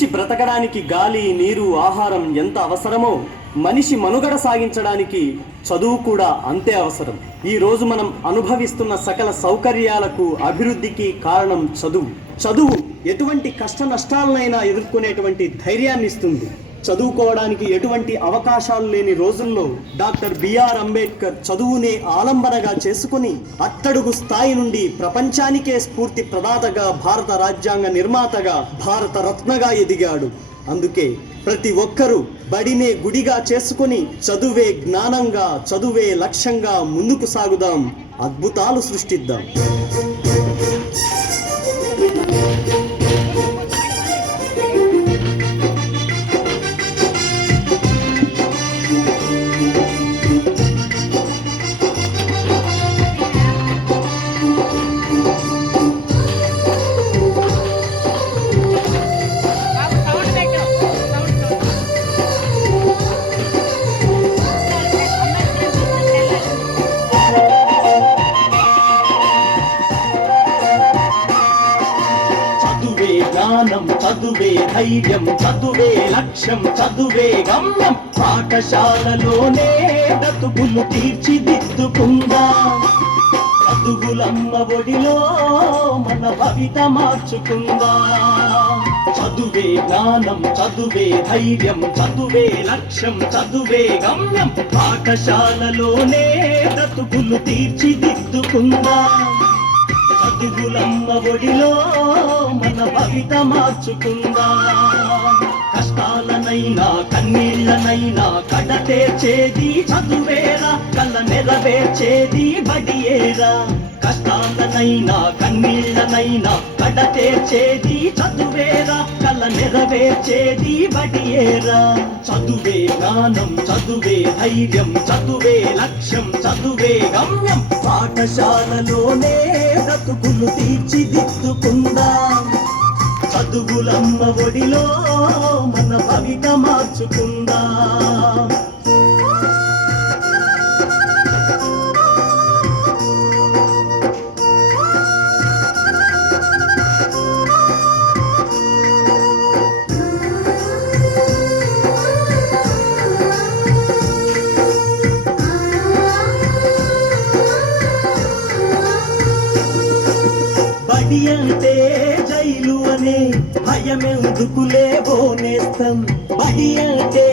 మనిషి బ్రతకడానికి గాలి, నీరు, ఆహారం ఎంత అవసరమో మనిషి మనుగడ సాగించడానికి చదువు కూడా అంతే అవసరం. ఈ రోజు మనం అనుభవిస్తున్న సకల సౌకర్యాలకు, అభివృద్ధికి కారణం చదువు. చదువు ఎటువంటి కష్ట నష్టాలనైనా ఎదుర్కొనేటువంటి ధైర్యాన్ని ఇస్తుంది. చదువుకోవడానికి ఎటువంటి అవకాశాలు లేని రోజుల్లో డాక్టర్ బిఆర్ అంబేద్కర్ చదువునే ఆలంబనగా చేసుకుని అట్టడుగు స్థాయి నుండి ప్రపంచానికే స్ఫూర్తి ప్రదాతగా, భారత రాజ్యాంగ నిర్మాతగా, భారత రత్నగా ఎదిగాడు. అందుకే ప్రతి ఒక్కరూ బడినే గుడిగా చేసుకుని చదువే జ్ఞానంగా, చదువే లక్ష్యంగా ముందుకు సాగుదాం, అద్భుతాలు సృష్టిద్దాం. జ్ఞానం చదువే ధైర్యం, చదువే లక్ష్యం, చదువే గమ్యం. పాఠశాలలోనే బ్రతుకులు తీర్చిదిద్దుకుందా. చదువులమ్మ ఒడిలో మన భవిత మార్చుకుందా. చదువే జ్ఞానం, చదువే ధైర్యం, చదువే లక్ష్యం, చదువే గమ్యం. పాఠశాలలోనే బ్రతుకులు తీర్చిదిద్దుకుందా. చదువులమ్మ ఒడిలో మన భవిత మార్చుకుందా. కష్టాలనైనా కన్నీళ్లనైనా కడతేర్చేది చదువేరా, కల నెరవేర్చేది బడియేరా. కష్టాలనైనా కన్నీళ్లనైనా కడతేర్చేది చదువేరా, కల నెరవేర్చేది బడియేరా. చదువే జ్ఞానం, చదువే ధైర్యం, చదువే లక్ష్యం, చదువే గమ్యం. పాఠశాలలోనే బ్రతుకులు తీర్చిదిద్దుకుందా. చదువులమ్మ ఒడిలో మన భవిత మార్చుకుందా. బడి అంటే జైలు అనే భయమెందుకులే బోనేస్తం. బడి అంటే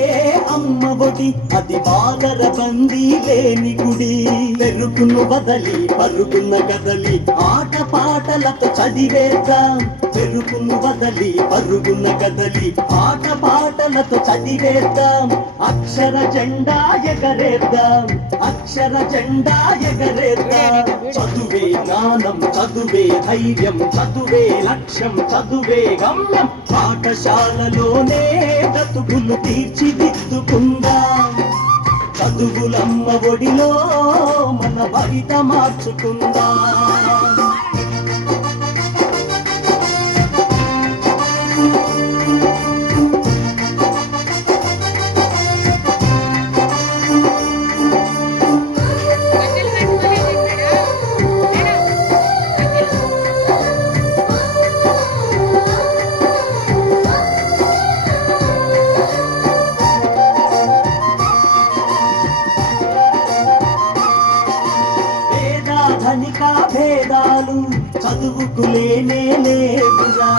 అమ్మ ఒడి, అది బాలర బందీ లేని గుడి. పెరుగును బదలి పరుగున్న కదలి ఆట పాటలతో చదివేద్దాం. పెరుగును బదలి పరుగున్న కదలి ఆట పాటలతో చదివేద్దాం. అక్షర జెండా ఎగరేద్దాం, అక్షర జెండా ఎగరేద్దాం. చదువే జ్ఞానం, చదువే ధైర్యం, చదువే లక్ష్యం, చదువే గమ్యం. పాఠశాలలోనే బ్రతుకులు తీర్చిదిద్దుకుందా. చదువులమ్మ ఒడిలో మన భవిత మార్చుకుందా. ధనిక భేదాలు చదువుకు లేనే లేవురా.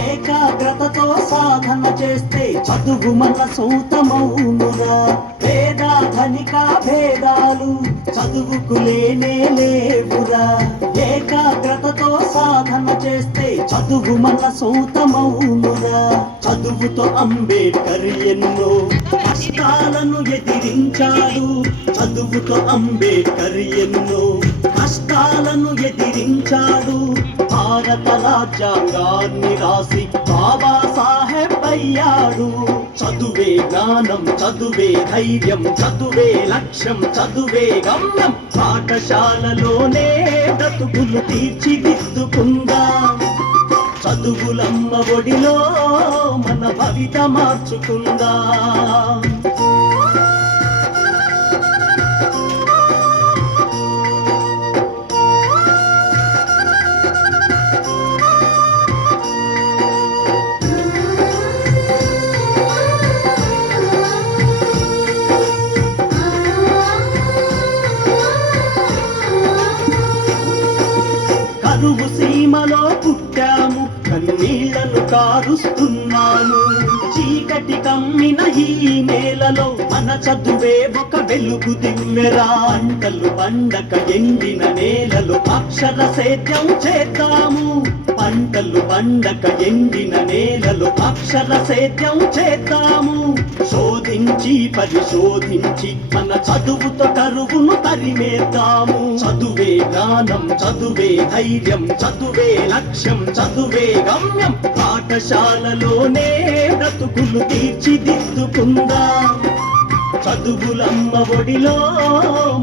ఏకాగ్రతతో సాధన చేస్తే చదువు మన సొంతమౌనురా. పేద ధనిక భేదాలు చదువుకు లేనే లేవురా. ఏకాగ్రతతో సాధన చేస్తే చదువు మన సొంతమౌనురా. చదువుతో అంబేద్కర్ ఎన్నో కష్టాలను ఎదిరించాడు. చదువుతో అంబేద్కర్ ఎన్నో కష్టాలను ఎదిరించాడు. భారత రాజ్యాంగాన్ని రాసి బాబాసాహెబ్ అయ్యాడు. చదువే జ్ఞానం, చదువే ధైర్యం, చదువే లక్ష్యం, చదువే గమ్యం. పాఠశాలలోనే బ్రతుకులు తీర్చిదిద్దుకుందా. చదువులమ్మ ఒడిలో మన భవిత మార్చుకుందా. పాడుతున్నాను. చీకటి కమ్మిన ఈ నేలలో మన చదువే ఒక వెలుగు దిమ్మెరా. పంటలు పండక ఎండిన నేలలో అక్షర సేద్యం చేద్దాము. పంటలు పండక ఎండిన నేలలో అక్షర సేద్యం చేద్దాము. శోధించి పరిశోధించి మన చదువుతో కరువును తరిమేద్దాము. చదువే జ్ఞానం, చదువే ధైర్యం, చదువే లక్ష్యం, చదువే గమ్యం. పాఠశాలలోనే బ్రతుకులు తీర్చిదిద్దుకుందాం. చదువులమ్మ ఒడిలో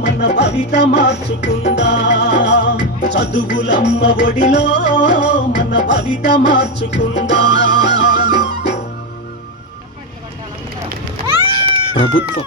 మన భవిత మార్చుకుందాం. చదువులమ్మ ఒడిలో మన భవిత మార్చుకుందాం. ప్రభుత్వం